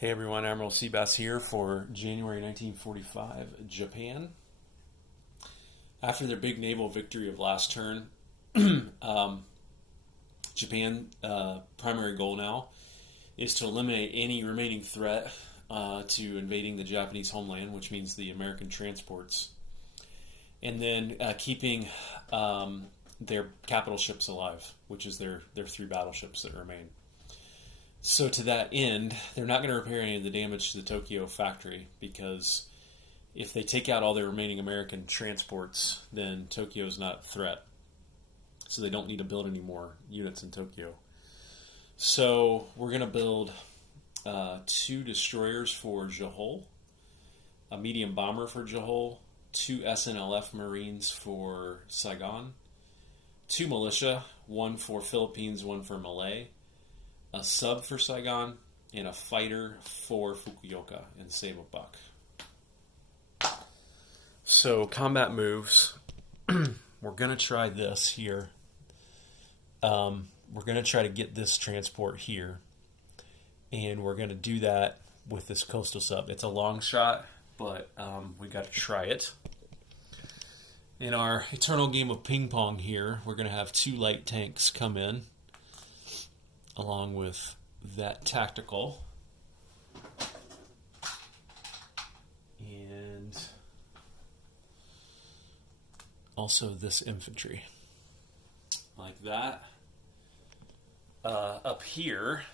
Hey everyone, Admiral Seabass here for January 1945, Japan. After their big naval victory of last turn, Japan' primary goal now is to eliminate any remaining threat to invading the Japanese homeland, which means the American transports, and then keeping their capital ships alive, which is their three battleships that remain. So to that end, they're not going to repair any of the damage to the Tokyo factory, because if they take out all their remaining American transports, then Tokyo is not a threat. So they don't need to build any more units in Tokyo. So we're going to build 2 destroyers for Johor, a medium bomber for Johor, 2 SNLF Marines for Saigon, 2 militia, 1 for Philippines, 1 for Malay, a sub for Saigon, and a fighter for Fukuoka, and save a buck. So combat moves. We're going to try this here. We're going to try to get this transport here, and we're going to do that with this coastal sub. It's a long shot, but we got to try it. In our eternal game of ping pong here, we're going to have 2 light tanks come in, along with that tactical, and also this infantry, like that. Up here,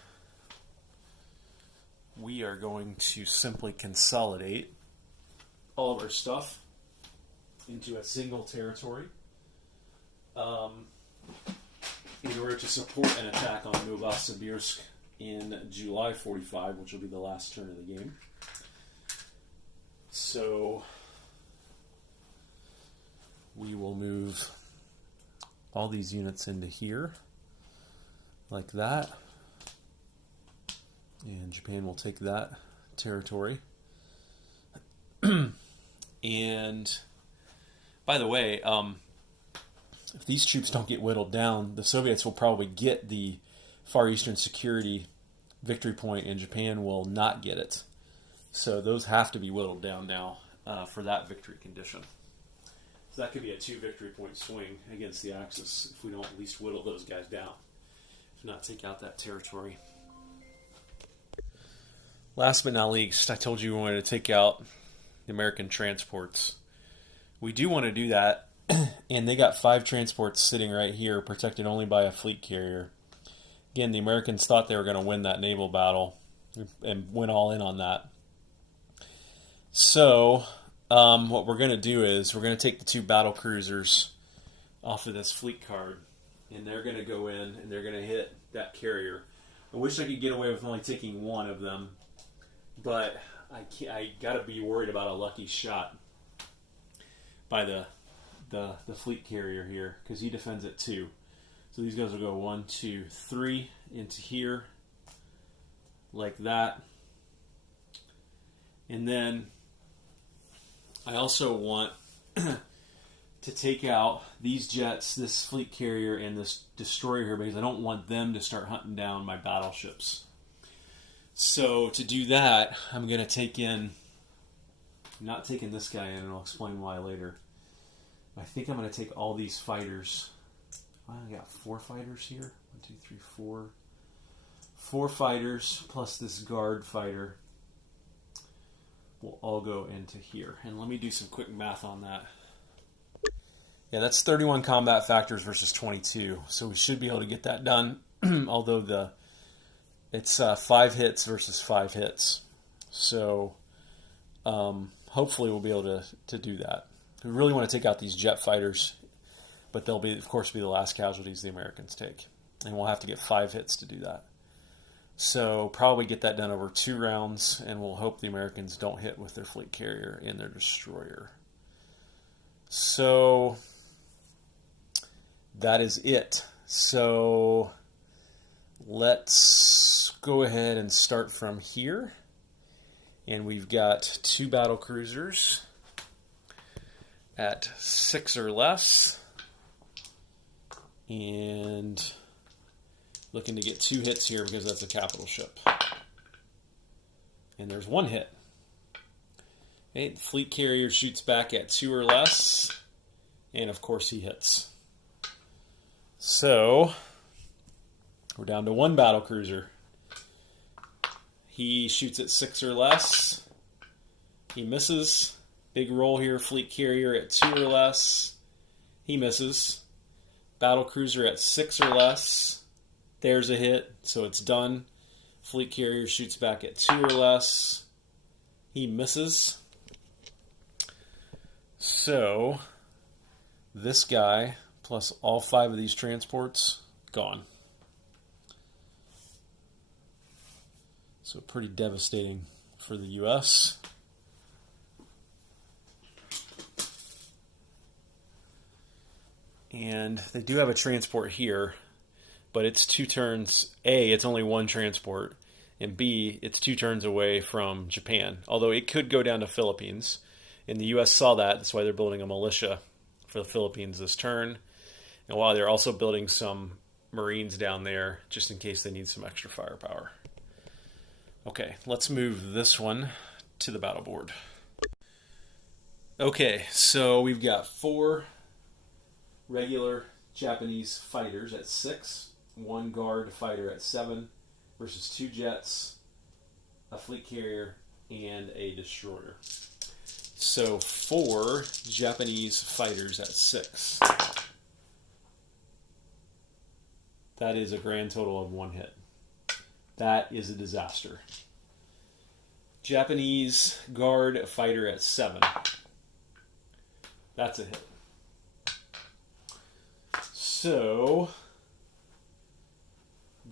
we are going to simply consolidate all of our stuff into a single territory. In order to support an attack on Novosibirsk in July 45, which will be the last turn of the game. So we will move all these units into here, like that. And Japan will take that territory. And by the way, if these troops don't get whittled down, the Soviets will probably get the Far Eastern Security victory point, and Japan will not get it. So those have to be whittled down now for that victory condition. So that could be a 2 victory point swing against the Axis if we don't at least whittle those guys down. If not, take out that territory. Last but not least, I told you we wanted to take out the American transports. We do want to do that. And they got 5 transports sitting right here, protected only by a fleet carrier. Again, the Americans thought they were going to win that naval battle and went all in on that. So, what we're going to do is we're going to take the 2 battle cruisers off of this fleet card, and they're going to go in and they're going to hit that carrier. I wish I could get away with only taking 1 of them, but I got to be worried about a lucky shot by the fleet carrier here, because he defends it too. So these guys will go 1, 2, 3 into here, like that. And then I also want to take out these jets, this fleet carrier, and this destroyer here, because I don't want them to start hunting down my battleships. So to do that, I'm going to take in, I'm not taking this guy in, and I'll explain why later. I think I'm going to take all these fighters. I got 4 fighters here. 1, 2, 3, 4. 4 fighters plus this guard fighter will all go into here. And let me do some quick math on that. Yeah, that's 31 combat factors versus 22. So we should be able to get that done. Although it's 5 hits versus 5 hits. So hopefully we'll be able to do that. We really want to take out these jet fighters, but they'll be, of course, be the last casualties the Americans take. And we'll have to get 5 hits to do that. So probably get that done over 2 rounds, and we'll hope the Americans don't hit with their fleet carrier and their destroyer. So that is it. So let's go ahead and start from here. And we've got 2 battle cruisers at 6 or less, and looking to get 2 hits here because that's a capital ship. And there's one hit. Okay, the fleet carrier shoots back at 2 or less. And of course he hits. So we're down to one battle cruiser. He shoots at 6 or less. He misses. Big roll here, fleet carrier at 2 or less. He misses. Battle cruiser at 6 or less. There's a hit, so it's done. Fleet carrier shoots back at 2 or less. He misses. So this guy plus all 5 of these transports gone. So pretty devastating for the U.S. And they do have a transport here, but it's 2 turns. A, it's only 1 transport, and B, it's 2 turns away from Japan. Although it could go down to Philippines, and the U.S. saw that. That's why they're building a militia for the Philippines this turn. And while they're also building some Marines down there, just in case they need some extra firepower. Okay, let's move this one to the battle board. Okay, so we've got 4 regular Japanese fighters at 6, 1 guard fighter at 7, versus 2 jets, a fleet carrier, and a destroyer. So 4 Japanese fighters at 6. That is a grand total of 1 hit. That is a disaster. Japanese guard fighter at 7. That's a hit. So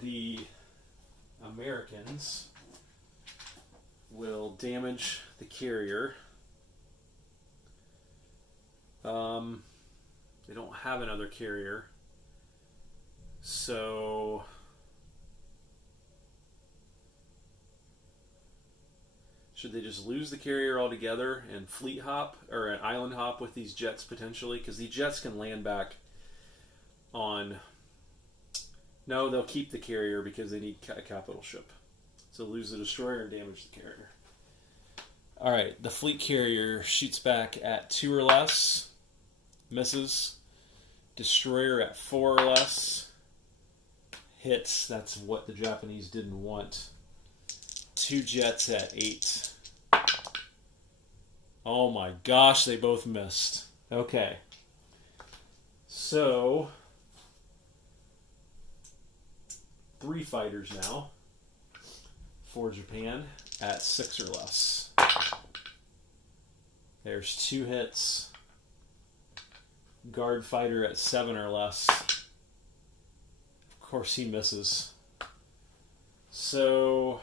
the Americans will damage the carrier. They don't have another carrier. So should they just lose the carrier altogether and fleet hop or an island hop with these jets potentially? Because the jets can land back on... No, they'll keep the carrier because they need a capital ship. So lose the destroyer and damage the carrier. Alright, the fleet carrier shoots back at 2 or less. Misses. Destroyer at 4 or less. Hits. That's what the Japanese didn't want. 2 jets at 8. Oh my gosh, they both missed. Okay. So 3 fighters now for Japan at 6 or less. There's 2 hits. Guard fighter at 7 or less. Of course he misses. So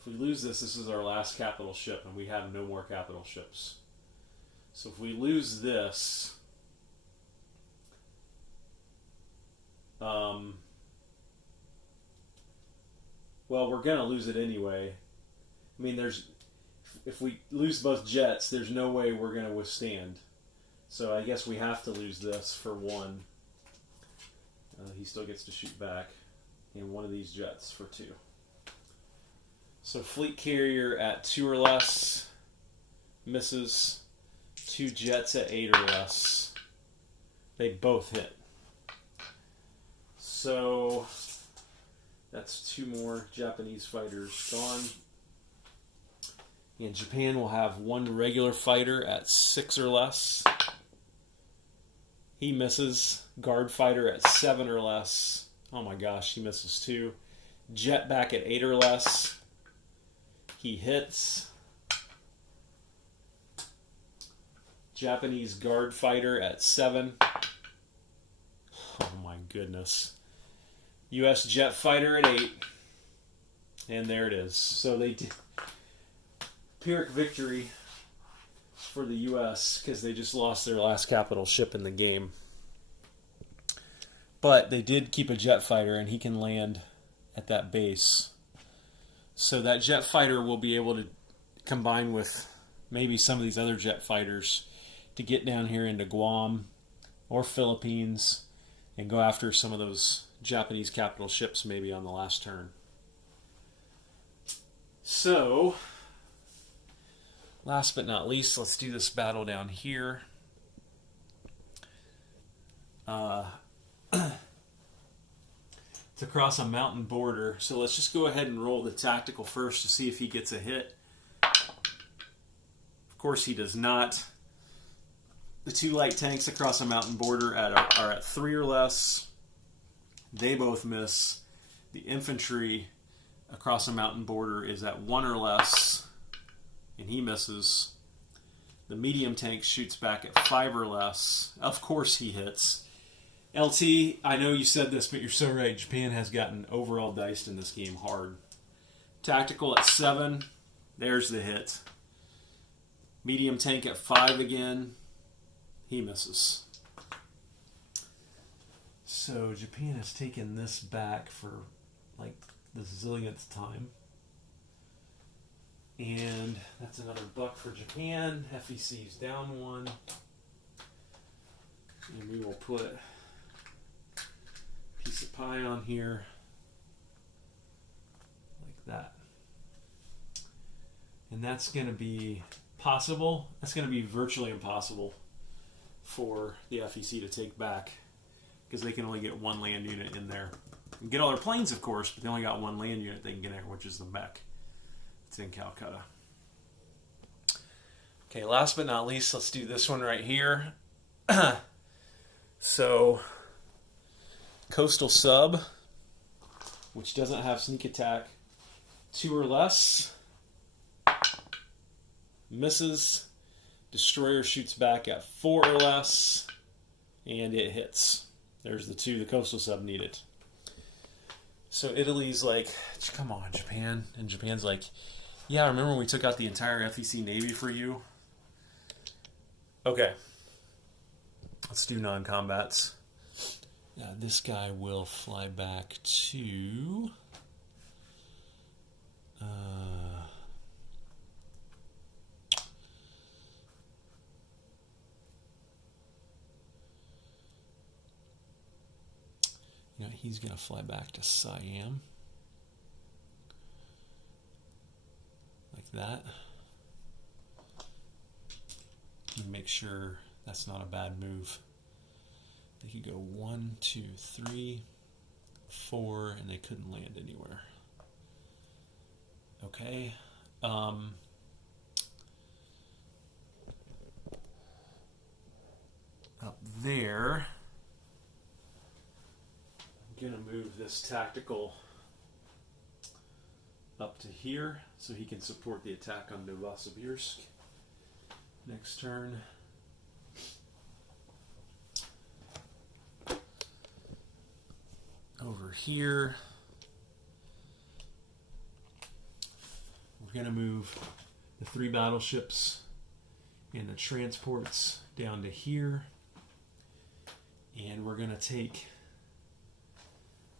if we lose this, this is our last capital ship, and we have no more capital ships. So if we lose this, well, we're going to lose it anyway. I mean, if we lose both jets, there's no way we're going to withstand. So I guess we have to lose this for 1. He still gets to shoot back. And 1 of these jets for 2. So fleet carrier at 2 or less. Misses. 2 jets at 8 or less. They both hit. So that's 2 more Japanese fighters gone. And Japan will have 1 regular fighter at 6 or less. He misses. Guard fighter at 7 or less. Oh my gosh, he misses too. Jet back at 8 or less. He hits. Japanese guard fighter at 7. Oh my goodness. U.S. jet fighter at 8. And there it is. So they did Pyrrhic victory for the U.S. because they just lost their last capital ship in the game. But they did keep a jet fighter, and he can land at that base. So that jet fighter will be able to combine with maybe some of these other jet fighters to get down here into Guam or Philippines and go after some of those Japanese capital ships maybe on the last turn. So, last but not least, let's do this battle down here. It's across a mountain border, so let's just go ahead and roll the tactical first to see if he gets a hit. Of course he does not. The 2 light tanks across a mountain border are at 3 or less. They both miss. The infantry across a mountain border is at 1 or less, and he misses. The medium tank shoots back at 5 or less. Of course he hits. LT, I know you said this, but you're so right. Japan has gotten overall diced in this game hard. Tactical at 7. There's the hit. Medium tank at 5 again. He misses. So Japan has taken this back for like the zillionth time. And that's another buck for Japan. FEC's down 1. And we will put a piece of pie on here like that. And that's going to be possible. That's going to be virtually impossible for the FEC to take back because they can only get 1 land unit in there. And get all their planes, of course, but they only got 1 land unit they can get in there, which is the mech. It's in Calcutta. Okay, last but not least, let's do this one right here. So, Coastal Sub, which doesn't have sneak attack, 2 or less, misses. Destroyer shoots back at 4 or less, and it hits. There's the 2 the Coastal Sub needed. So Italy's like, come on, Japan. And Japan's like, yeah, remember when we took out the entire FEC Navy for you? Okay. Let's do non-combats. This guy will fly back to... he's going to fly back to Siam. Like that. And make sure that's not a bad move. They could go 1, 2, 3, 4, and they couldn't land anywhere. Okay. Up there, I'm going to move this tactical up to here so he can support the attack on Novosibirsk next turn. Over here, we're going to move the 3 battleships and the transports down to here, and we're going to take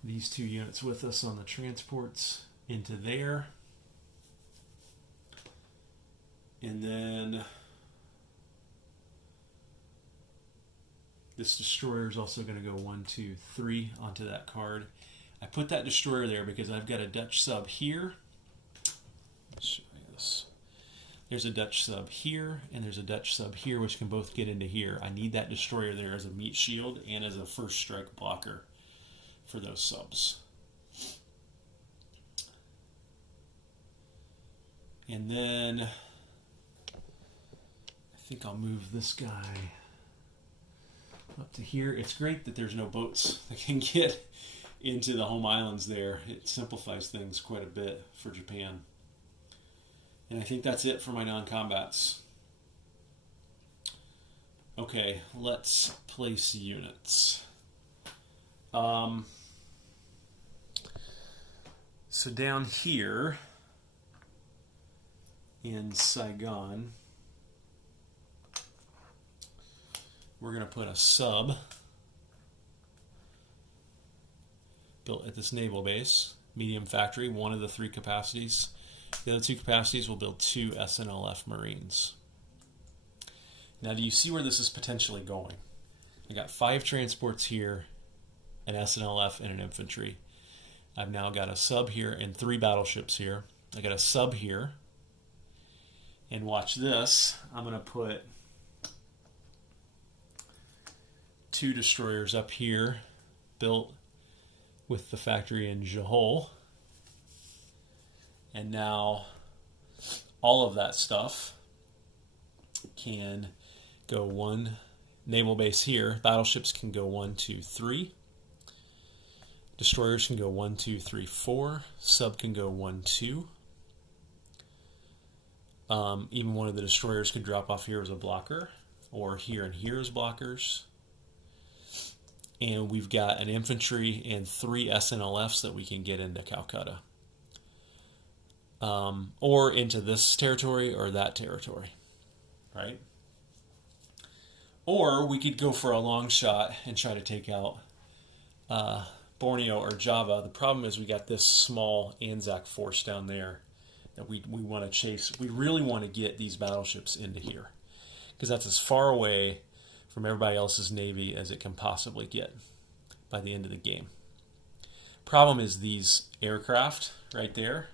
these 2 units with us on the transports into there, and then this destroyer is also going to go 1, 2, 3 onto that card. I put that destroyer there because I've got a Dutch sub here. Let's show you this. There's a Dutch sub here, and there's a Dutch sub here, which can both get into here. I need that destroyer there as a meat shield and as a first strike blocker for those subs. And then I think I'll move this guy up to here. It's great that there's no boats that can get into the home islands there. It simplifies things quite a bit for Japan. And I think that's it for my non-combats. Okay, let's place units. So down here in Saigon, we're going to put a sub built at this naval base, medium factory, 1 of the 3 capacities. The other 2 capacities will build 2 SNLF Marines. Now, do you see where this is potentially going? I got 5 transports here an SNLF, and an infantry. I've now got a sub here and 3 battleships here. I got a sub here. And watch this. I'm going to put 2 destroyers up here, built with the factory in Johol. And now all of that stuff can go 1 naval base here. Battleships can go 1, 2, 3. Destroyers can go 1, 2, 3, 4. Sub can go 1, 2. Even one of the destroyers could drop off here as a blocker, or here and here as blockers. And we've got an infantry and 3 SNLFs that we can get into Calcutta. Or into this territory or that territory, right? Or we could go for a long shot and try to take out Borneo or Java. The problem is we got this small Anzac force down there that we want to chase. We really want to get these battleships into here because that's as far away from everybody else's navy as it can possibly get by the end of the game. Problem is these aircraft right there.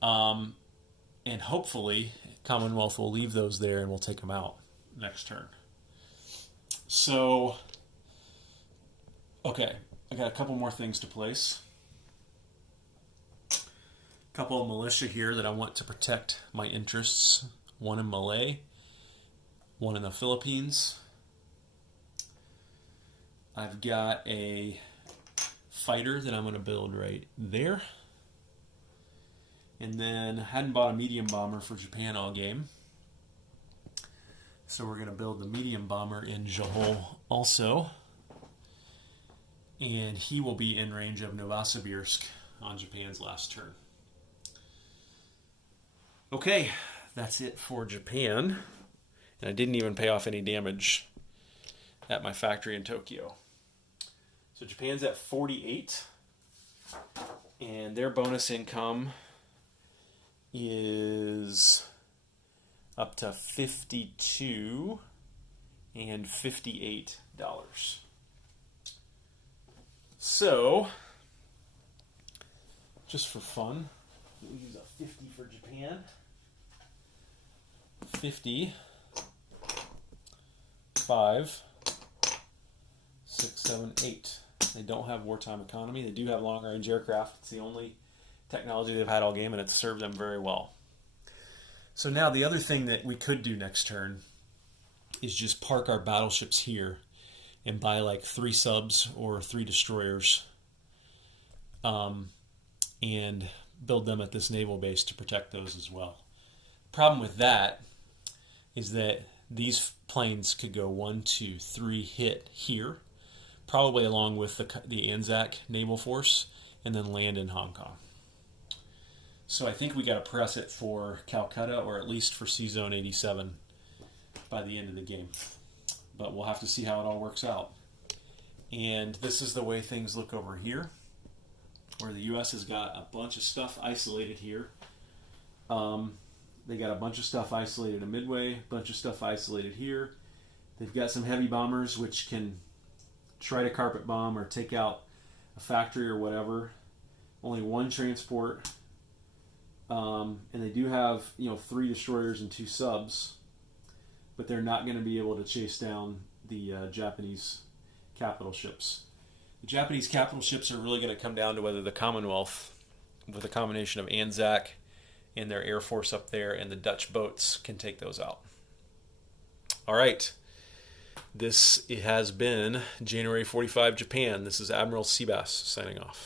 And hopefully Commonwealth will leave those there and we'll take them out next turn. So, okay, I got a couple more things to place. A couple of militia here that I want to protect my interests. One in Malay, one in the Philippines. I've got a fighter that I'm going to build right there. And then I hadn't bought a medium bomber for Japan all game. So we're going to build the medium bomber in Johol also. And he will be in range of Novosibirsk on Japan's last turn. Okay, that's it for Japan. And I didn't even pay off any damage at my factory in Tokyo. So Japan's at 48. And their bonus income is up to $52 and $58. So, just for fun, we'll use a 50 for Japan. 50, 5, 6, 7, 8. They don't have wartime economy. They do have long-range aircraft. It's the only technology they've had all game, and it's served them very well. So now the other thing that we could do next turn is just park our battleships here and buy like 3 subs or 3 destroyers and build them at this naval base to protect those as well. Problem with that is that these planes could go 1, 2, 3 hit here, probably along with the Anzac naval force, and then land in Hong Kong. So I think we got to press it for Calcutta, or at least for C-Zone 87 by the end of the game. But we'll have to see how it all works out. And this is the way things look over here, where the U.S. has got a bunch of stuff isolated here. They got a bunch of stuff isolated in Midway, a bunch of stuff isolated here. They've got some heavy bombers which can try to carpet bomb or take out a factory or whatever. Only 1 transport. And they do have, 3 destroyers and 2 subs, but they're not going to be able to chase down the Japanese capital ships. The Japanese capital ships are really going to come down to whether the Commonwealth, with a combination of Anzac and their air force up there and the Dutch boats, can take those out. All right. This has been January 45 Japan. This is Admiral Seabass signing off.